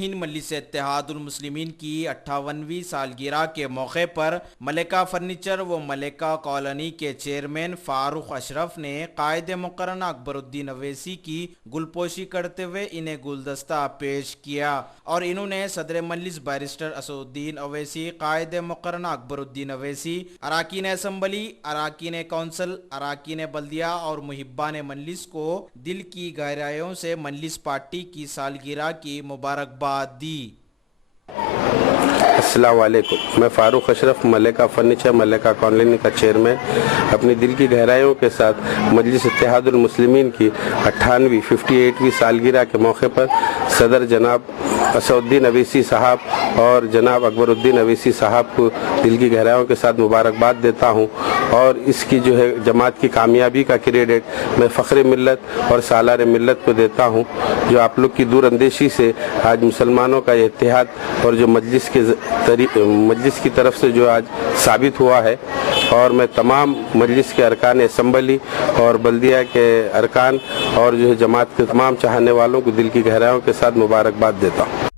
हिंद मजलिस इत्तेहादुल मुस्लिमीन की 58वीं सालगिरह के मौके पर मलिका फर्नीचर व मलिका कॉलोनी के चेयरमैन फारूक अशरफ ने कायदे मुकर्रर अकबरुद्दीन अवैसी की गुलपोशी करते हुए इन्हें गुलदस्ता पेश किया और इन्होंने सदर मजलिस बैरिस्टर असदुद्दीन अवैसी, कायदे मुकर्रर अकबरुद्दीन अवैसी, अराकीन असम्बली, अराकीन कौंसल, अराकीन बल्दिया और मुहिब्बान मजलिस को दिल की गहराइयों से मजलिस पार्टी की सालगिरह की मुबारकबाद दी। अस्सलाम वालेकुम। मैं फारूक अशरफ मलिका फर्नीचर मलिका कॉलोनी का चेयरमैन अपनी दिल की गहराइयों के साथ मजलिस इत्तेहादुल मुस्लिमीन की 58वीं सालगिरह के मौके पर सदर जनाब असदुद्दीन अवैसी साहब और जनाब अकबरुद्दीन अवैसी साहब को दिल की गहराइयों के साथ मुबारकबाद देता हूँ और इसकी जो है जमात की कामयाबी का क्रेडिट मैं फ़ख्र मिल्लत और सालार मिल्लत को देता हूँ, जो आप लोग की दूरअंदेशी से आज मुसलमानों का इत्तेहाद और जो मजलिस की तरफ से जो आज साबित हुआ है। और मैं तमाम मजलिस के अरकान असम्बली और बल्दिया के अरकान और जो है जमात के तमाम चाहने वालों को दिल की गहराइयों के साथ मुबारकबाद देता हूँ।